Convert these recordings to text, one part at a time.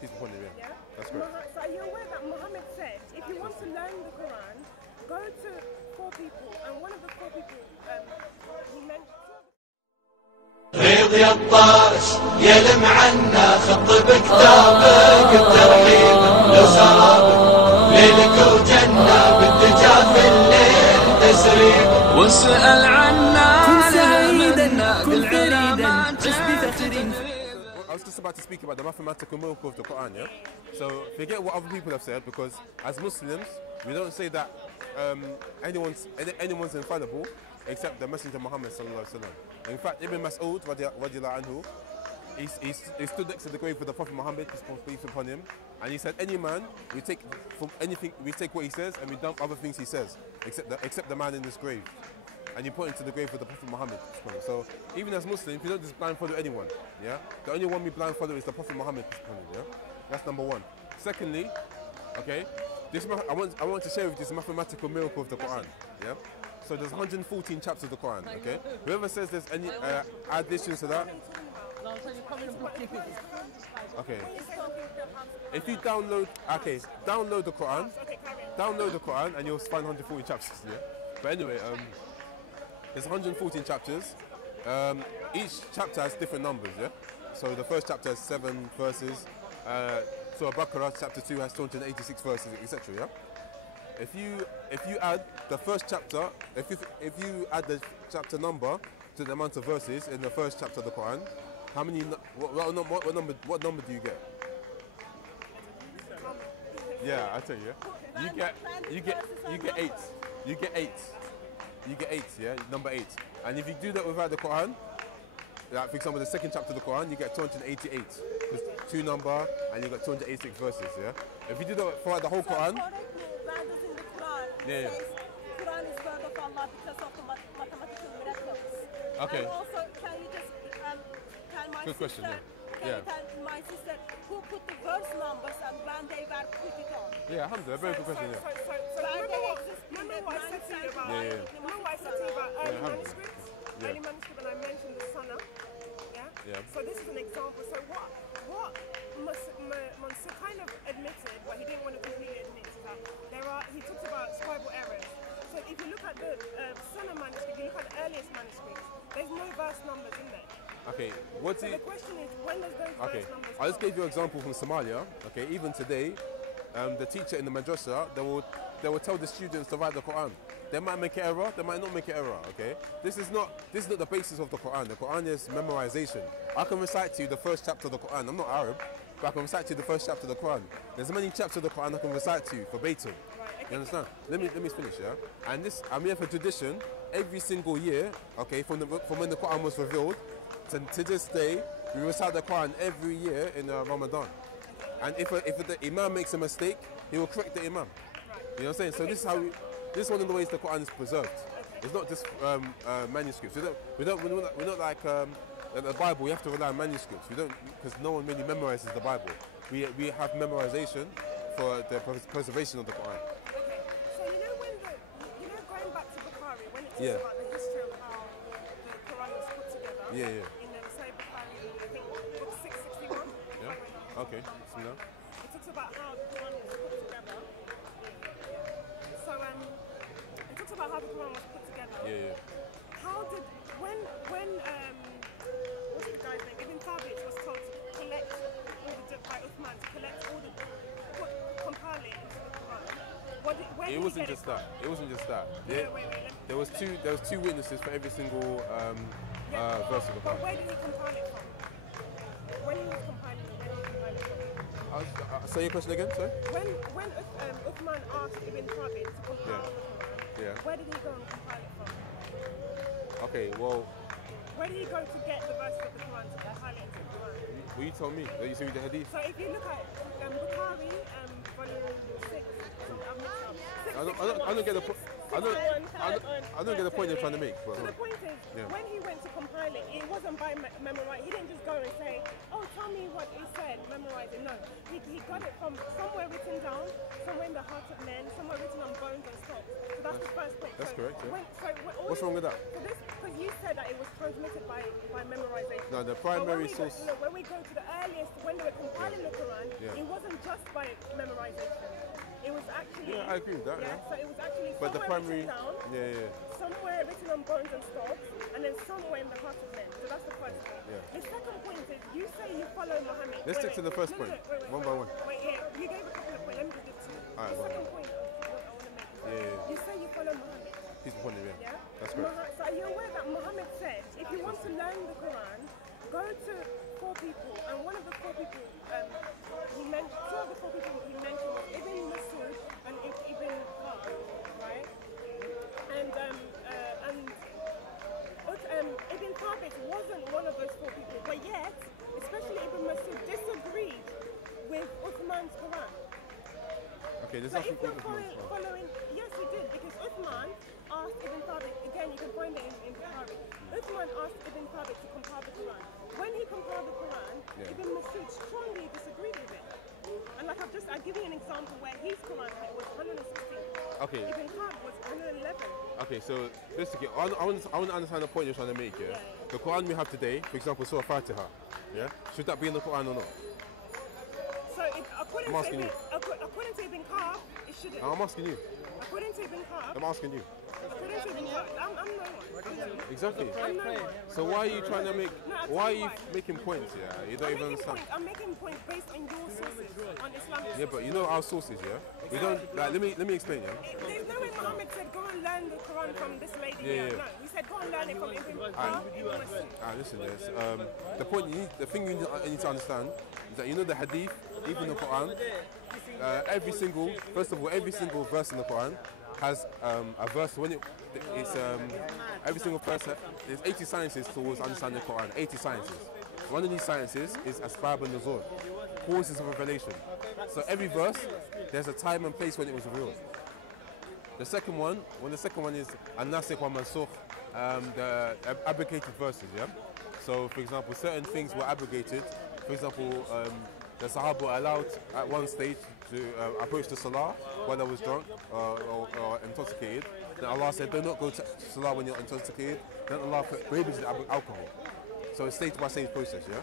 Peace be upon him, yeah. That's So correct. are you aware that Muhammad said, if you want to learn the Quran, go to 4 people, and one of the 4 people he mentioned. ريض يا الطارش يا المعنا خط بكتابك الترحيب لو سرابك ليلك وجنة بالدجا في الليل تسريب واسأل عنا للمنا بالعلامات I was just about to speak about the mathematical miracle of the Quran, yeah? So forget what other people have said, because as Muslims, we don't say that anyone's infallible except the Messenger Muhammad sallallahu alaihi wasallam. In fact, Ibn Mas'ud radiyallahu anhu, he stood next to the grave with the Prophet Muhammad, peace upon him, and he said, any man, we take from anything, we take what he says and we dump other things he says, except the man in this grave. And you point to the grave with the Prophet Muhammad. So even as Muslims, we don't just blind follow anyone. Yeah, the only one we blind follow is the Prophet Muhammad. Yeah, that's number one. Secondly, okay, I want to share with you this mathematical miracle of the Quran. Yeah, so there's 114 chapters of the Quran. Okay, whoever says there's any additions to that. Okay, if you download the Quran, and you'll find 140 chapters. Yeah, but anyway, there's 114 chapters. Each chapter has different numbers, yeah? So the first chapter has 7 verses. So Baqarah chapter 2 has 286 verses, etc. Yeah? If you add the first chapter, if you add the chapter number to the amount of verses in the first chapter of the Quran, how many? What number do you get? Yeah, I tell you. Yeah? You get 8. You get 8. You get 8, yeah, number 8. And if you do that without the Quran, like for example, the second chapter of the Quran, you get 288. There's 2 number, and you got 286 verses, yeah. If you do that throughout the whole Quran, yeah. Quran is word of Allah because of the mathematical miracles. Okay. And also, can you just tell my Good question, sister? yeah. Yeah. Tell my sister who put the verse numbers and when they were put it on? Yeah, alhamdulillah, very good question, yeah. So remember what I said to you about remember what I said to you about early manuscripts? Yeah. Early manuscript, and I mentioned the Sunnah. Yeah? So this is an example. So what Mansur kind of admitted, but he didn't want to completely admit, is that he talks about scribal errors. So if you look at the Sunnah manuscript, you look at the earliest manuscripts, there's no verse numbers in there. Okay, so the question is, when does those verse numbers I just gave you an example from Somalia. Okay, even today, the teacher in the madrasa, they will tell the students to write the Quran. They might make an error, they might not make an error. Okay, this is not the basis of the Quran. The Quran is memorization. I can recite to you the first chapter of the Quran. I'm not Arab, but I can recite to you the first chapter of the Quran. There's many chapters of the Quran I can recite to you verbatim. You understand? Let me finish, yeah. And this, I'm here for tradition. Every single year, okay, from when the Quran was revealed to this day, we recite the Quran every year in Ramadan. And if the Imam makes a mistake, he will correct the Imam. You know what I'm saying? So this is one of the ways the Quran is preserved. It's not just manuscripts. We're not like the Bible. We have to rely on manuscripts. We don't, because no one really memorizes the Bible. We have memorization for the preservation of the Quran. Okay. So going back to Bukhari, when it talks about the history of how the Quran was put together. Yeah. In Sahih Bukhari, I think book 661. Yeah. Okay. So now. It talks about how the Quran was put together. So it talks about how the Quran was put together. Yeah. How did when what's the guy's name? Ibn Thabit was told to collect all the by Uthman to collect all the compile it into the Quran. It wasn't just that. It wasn't just that. There was two witnesses for every single verse of the Quran. But where did he compile it from? When he was compiling it, where did he compile it from? Say your question again, sorry? When Uthman asked Ibn Thabit to compile the Quran, where did he go and compile it from? Okay, well... Where did he go to get the verses of the Quran to compile it into the Quran? Well, you told me. You said the hadith. So if you look at Bukhari, volume 6, I don't get the point. I don't get the point you're trying to make. But so the point is, when he went to compile it, it wasn't by memorize. He didn't just go and say, "Oh, tell me what he said, memorize it." No, he got it from somewhere written down, somewhere in the heart of men, somewhere written on bones and stalks. So that's the first point. That's correct. Yeah. What's wrong with that? Because you said that it was transmitted by memorization. No, the primary source. When we go to the earliest, when they compiling the Quran, it wasn't just by memorization. It was actually. Yeah, I agree with that. Yeah. So it was actually But the primary. written down, somewhere written on bones and stalks, and then somewhere in the heart of men. So that's the first point. The second point is you say you follow Muhammad. Let's stick to the first point. One by one. Wait, you gave a couple of points. Let me just give two. Alright, the second point I want to make. You say you follow Muhammad. He's the point, Yeah. That's correct. So are you aware that Muhammad said, if you want to learn the Quran, go to 4 people, and one of the 4 people he mentioned, 2 of the 4 people he mentioned was Ibn Masud and Ibn Qar, right? And Ibn Thabit wasn't one of those 4 people, but yet, especially Ibn Masud disagreed with Uthman's Quran. Okay, there's So nothing if you're following, yes, he did, because Uthman asked Ibn Thabit, again, you can find it in Bukhari. Uthman asked Ibn Thabit to compile the Quran. When he compiled the Quran, Ibn Masud strongly disagreed with it. And like I'll give you an example where his Quran was 116. Okay. Ibn Thabit was 111. Okay, so basically, I want to understand the point you're trying to make, yeah? The Quran we have today, for example, Surah Fatiha, yeah? Should that be in the Quran or not? So according to Ibn Qar, it shouldn't. I'm asking you. According to Ibn Qar. I'm asking you. According to Ibn Qar, I'm no one. Exactly. I'm no one. So why are you trying to make? Why are you making points? Yeah, you don't even understand. I'm making points based on your sources, on Islamic. Yeah, but you know our sources, yeah. We don't. Like, let me explain, yeah. There's no way Muhammad said go and learn the Quran from this lady here. No, he said go and learn it from Ibn Qar. Listen, yes. The thing you need to understand is that you know the Hadith, even the Quran. Every single verse in the Quran has a verse when it's every single verse. There's 80 sciences towards understanding the Quran. 80 sciences. One of these sciences is asbab and nuzul, causes of revelation. So every verse, there's a time and place when it was revealed. The second one is an-nasikh wa mansukh, the abrogated verses. Yeah. So for example, certain things were abrogated. For example, the Sahaba were allowed at one stage to approach the Salah when they was drunk or intoxicated. Then Allah said, do not go to Salah when you're intoxicated. Then Allah prohibited alcohol. So it's stage by stage process, yeah?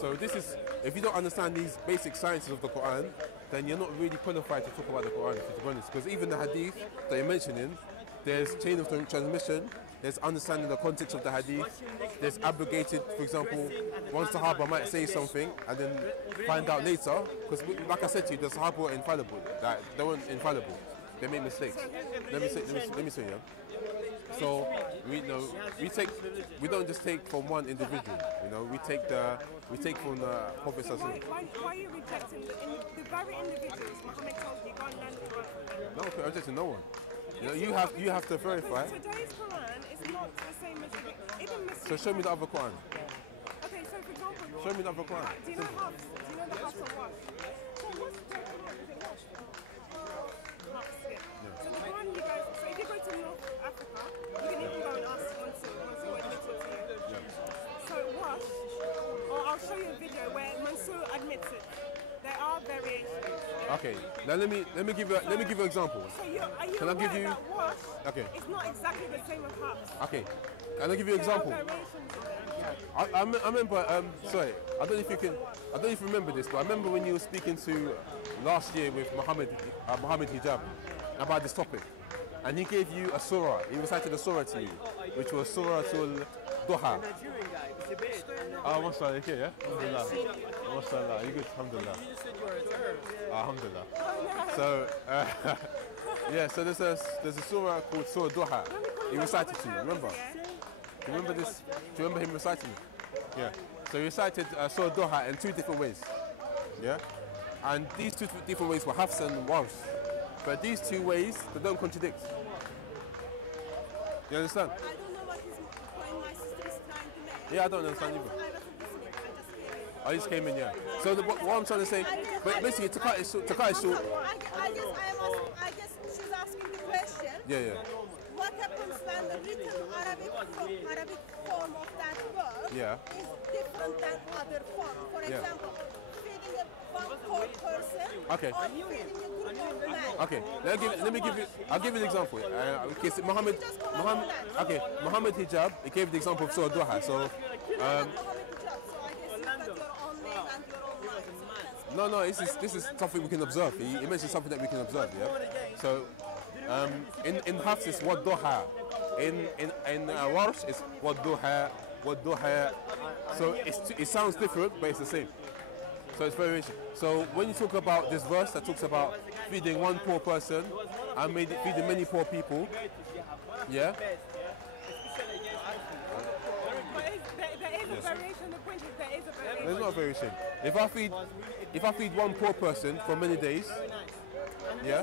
So this is, if you don't understand these basic sciences of the Quran, then you're not really qualified to talk about the Quran, to be honest. Because even the Hadith that you're mentioning, there's chain of transmission, there's understanding the context of the Hadith, there's abrogated, for example, one Sahaba might say something and then find out later, because like I said to you, the Sahaba were infallible. Like, they weren't infallible. They made mistakes. Let me say, yeah. So we we don't just take from one individual. You know, we take from the Prophet. So why are you rejecting the very individuals Muhammad told you go and learn the Quran from them? No, I'm rejecting no one. You know, you have to verify. Today's Quran is not the same as even So show me the other Quran. Okay, so for example, show me the other Quran. Do you know Hafs? Do you know the Hafs of Wash? So what's the Quran? Is it Wash? Hafs, yeah. So the Quran, you guys. So if you go to North Africa, you can even go and ask Mansour admits it to you. So Wash, or I'll show you a video where Mansour admits it. There are variations. Yeah? Okay. Now let me give you an example. So are you Can I give you? That Wash Okay. It's not exactly the same as Hafs. Okay. Can I give you an example? There are variations in there. I remember. Sorry, I don't know if you remember this, but I remember when you were speaking to last year with Muhammad Hijab about this topic, and he gave you a surah. He recited a surah to you, which was Surah Al-Duha. Oh, mashallah, okay, yeah? Alhamdulillah. Mashallah, you good? Alhamdulillah. You just said you were a Turk. Alhamdulillah. So, yeah, so there's a surah called Surah Duha. He recited to you, remember? Do you remember this? Do you remember him reciting it? Yeah. So he recited Surah Duha in 2 different ways. Yeah? And these 2 different ways were Hafs and Warsh. But these 2 ways, they don't contradict. You understand? I don't know what my sister is trying to make. Yeah, I don't understand either. I wasn't listening. I just came in, yeah. So what I'm trying to say, but basically to cut it short. I guess she's asking the question. Yeah. What happens when the written Arabic form of that word is different than other form? For example, feeding a one-poor person or feeding a group of men. Okay, I'll give you an example. Muhammad Hijab, he gave the example of Surah Duha. So, Muhammad Hijab, so I guess you've got your own name and your own No, this is something we can observe. He mentioned something that we can observe. Yeah. So in Hafs it's wadduha. In Warsh it's wadduha. So it sounds different, but it's the same. So it's variation. So when you talk about this verse that talks about feeding one poor person and feeding many poor people, yeah. There is a variation. The point is there is a variation. There's not a variation. If I feed one poor person for many days, yeah.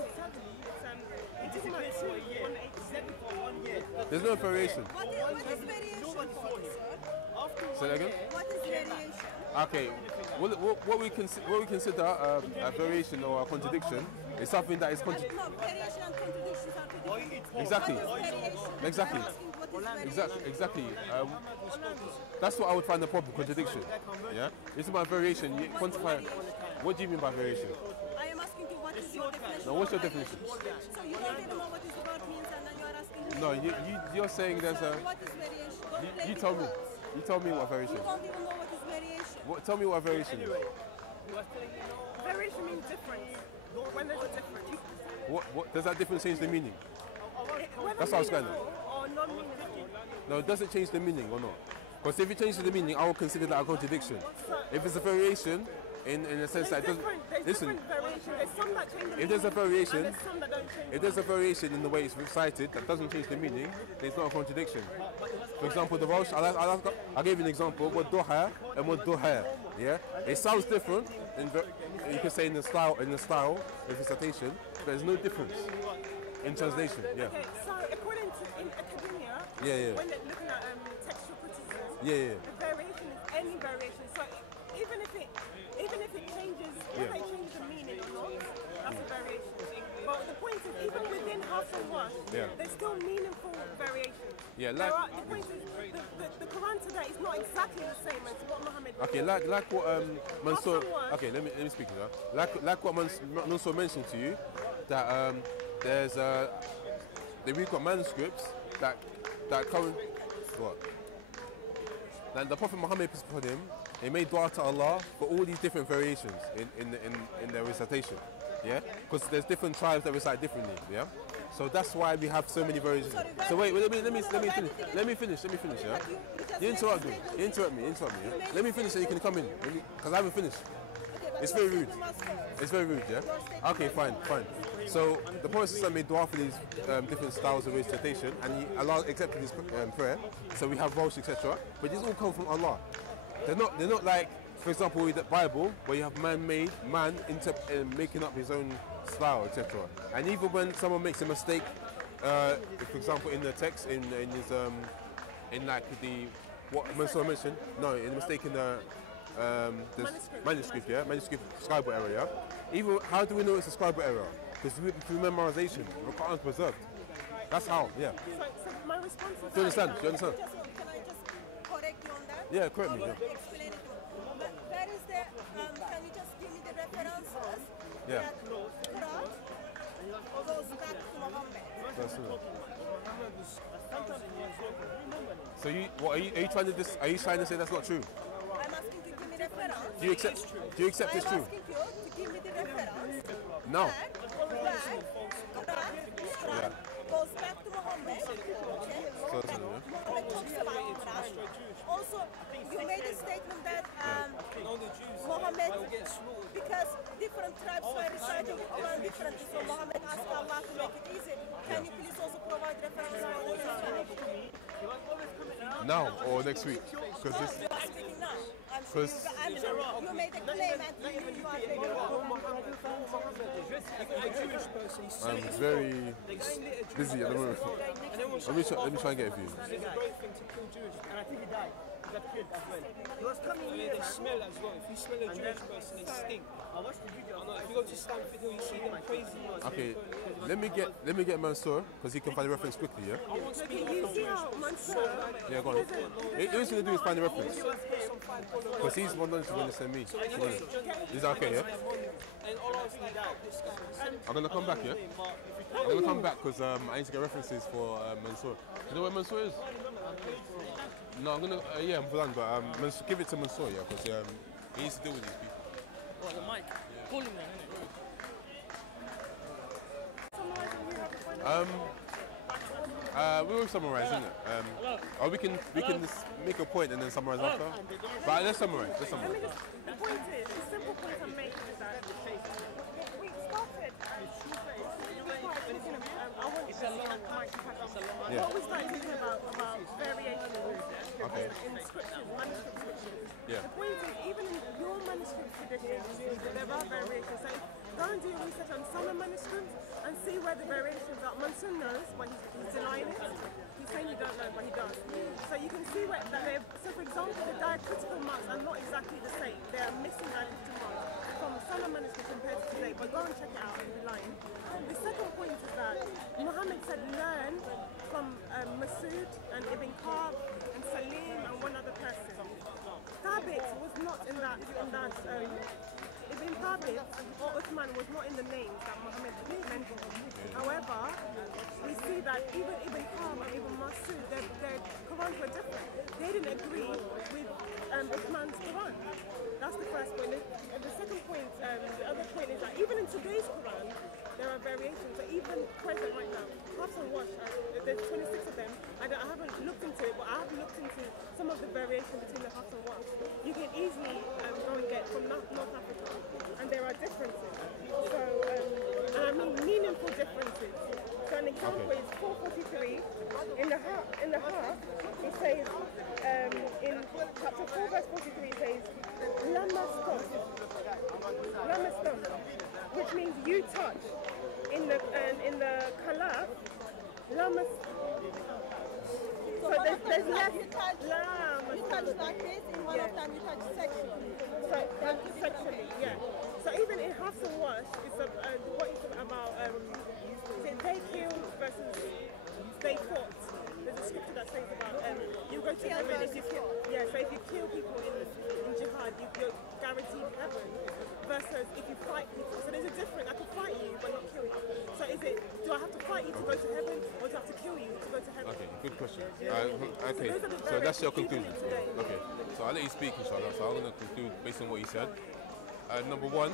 There's no variation. What is variation, sir? Say that again? What is variation? Okay, what we consider a variation or a contradiction is something that is No, variation and contradictions are two different. Exactly. What is variation? Exactly. I'm asking what is variation? Exactly. That's what I would find the problem. Contradiction. Yeah. It's about variation. You quantify. What do you mean by variation? I am asking you what is your definition? No, what's your of definition? variation? So you don't even know what this word means, and then you are asking me. No, you're saying there's a. What is variation? Don't play You with told me. words. You told me what variation. You don't even know what is variation. Tell me what variation is. Variation means difference. When there's a difference. What does that difference change the meaning? Whether That's what I was going at. meaningful or non-meaningful. No, it doesn't change the meaning or not. Because if it changes the meaning, I will consider that a contradiction. If it's a variation, in a sense that it doesn't. There's Listen, different variations. There's some that change the if there's a meaning, variation, and there's some that don't change. if there's a variation in the way it's recited that doesn't change the meaning, then it's not a contradiction. For example, the Welsh, I gave you an example, wadduha and wadduha. Yeah, it sounds different. You can say in the style of recitation, but there's no difference in translation. Yeah. Okay, so according to in academia, Yeah. when they're looking at textual criticism, Yeah. the variation is any variation. So even if it changes, whether it changes the meaning or not, that's a variation. But the point is, even within half and one, there's still meaningful variations. Yeah, the like. point is, the Quran today is not exactly the same as what Muhammad. Okay, like what Mansour. Okay, let me speak to that. Like what Mansour mentioned to you, that there's we've got manuscripts that current what. And the Prophet Muhammad, peace be upon him, he made dua to Allah for all these different variations in their recitation. Yeah, because there's different tribes that recite differently. Yeah, so that's why we have so many variations. So wait, let me finish. Yeah, you interrupt me. Yeah? Let me finish, and you can come in. Because I haven't finished. It's very rude. It's very rude. Yeah. Okay, fine. So the Prophet made dua for these different styles of recitation, and Allah accepted his prayer. So we have Welsh, etc. But these all come from Allah. They're not like, for example, with the Bible, where you have man making up his own style, etc. And even when someone makes a mistake, for example, in the text, in like what Mansour mentioned, in the mistake in the manuscript scribal error. Yeah? Even how do we know it's a scribal error? Because through memorization, the Quran is preserved. That's how. Yeah. So my response is. Do you understand? Can I just correct you on that? Yeah, correct me. Explain it. But where is the? Can you just give me the references? Yeah. That Quran goes back to Muhammad. That's it. So are you trying to say that's not true? I'm asking you to give me reference. Do you accept it's true? I'm asking you to give me the reference. No. Quran goes back to Muhammad. Okay? Muhammad talks about Quran. Also, you made a statement that Muhammad, because different tribes were reciting Quran differently, so Muhammad asked Allah to make it easy. Can you please also provide reference for the Now or next week? Because this. You are speaking now. I'm sure you made a claim and you are taking I'm very busy at the moment. Let me try and get it for you. It's a great thing to kill Jews, and I think he died. He got killed as well. They smell as well. If you smell a Jewish person, they stink. If you go to Stamford Hill, you see them crazy. Okay, let me get Mansour because he can find the reference quickly. Yeah. Okay, you see how Mansour. Yeah, go on. All he's going to do is find the reference. Because he's one that's going to send me. Is that okay, yeah? I'm going to come back, yeah? I'm going to come back because I need to get references for Mansour. Do you know where Mansour is? No, I'm going to, I'm done, but give it to Mansour, yeah? Because he needs to deal with these people. Or the mic. Calling them, innit? We will summarize, isn't it? Or we can just make a point and then summarize after. But let's summarize. The point is, the simple point I'm making is that we started. What we started talking about variations in scriptures, manuscript scriptures. The point is, even in your manuscript traditions, there are variations. So go and do your research on some manuscripts and see where the variations are. Mansour knows, but he's denying it. He's saying he don't know, but he does. So you can see where that they're. So for example, the diacritical marks are not exactly the same. They are missing diacritical marks from some manuscript compared to today. But go and check it out and be lying. The second point is that Muhammad said learn from Masood and Ibn Ka'b and Salim and one other person. Thabit was not in that Ibn Thabit or Uthman was not in the names that Muhammad mentioned. However, we see that even Ibn Ka'b and Ibn Masood, their Qurans were different. They didn't agree with Uthman's Quran. That's the first point. And the second point, the other point is that even in today's Quran, there are variations. So even present right now, Hafs and Wash, there's 26 of them. I haven't looked into it, but I have looked into some of the variation between the Hafs and Wash. You can easily go and get from North Africa, and there are differences. So, and I mean meaningful differences. So an example is 443. In the half, it says, in chapter 4, verse 43, it says, Lamastum, which means you touch. In the kalaf, lamas. So there's less. You touch like this, in one of them you touch sexually. So sexually, yeah. So even in Hafs and Wash, it's what is it about? They killed versus they fought. There's a scripture that says about you go to heaven if you kill. Yeah, so if you kill people in jihad, you're guaranteed heaven. Versus if you fight people. So there's a difference. I can fight you but not kill you. So is it, do I have to fight you to go to heaven or do I have to kill you to go to heaven? Okay, good question. Okay, so that's your conclusion. Okay, so I'll let you speak, inshallah. So I'm going to conclude based on what you said. Number one,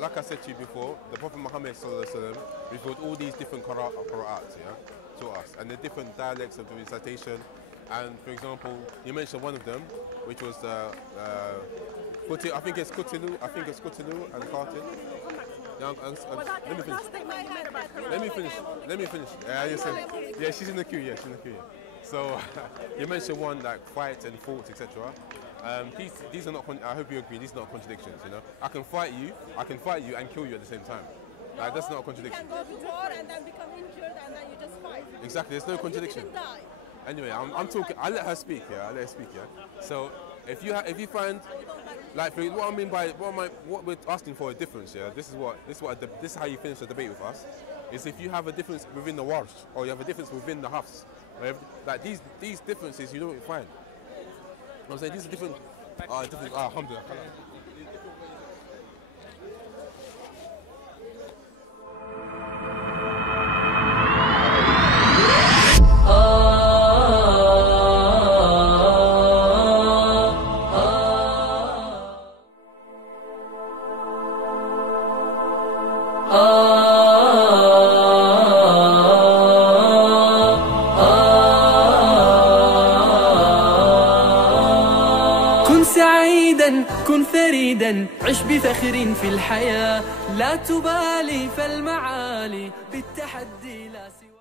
like I said to you before, the Prophet Muhammad revealed all these different qira'ats, to us, and the different dialects of the recitation. And for example, you mentioned one of them, which was I think it's Kutilu and Qatil. Let me finish. Yeah, she's in the queue. Yeah, she's in the queue. So you mentioned one like fights and faults, etc. These are not. I hope you agree. These are not contradictions. I can fight you and kill you at the same time. Like, that's not a contradiction. You can go to war and then become injured and then you just fight. Exactly. There's no contradiction. You didn't die. Anyway, I'm talking. I'll let her speak. Yeah, I'll let her speak. Yeah. So if you find, like, what I mean by what we're asking for a difference. Yeah. This is how you finish the debate with us. Is if you have a difference within the Warsh or you have a difference within the Hafs. Like these differences you don't find. I'm saying these are different. Alhamdulillah. كن فريدا عش بفخر في الحياة لا تبالي فالمعالي بالتحدي لا سوى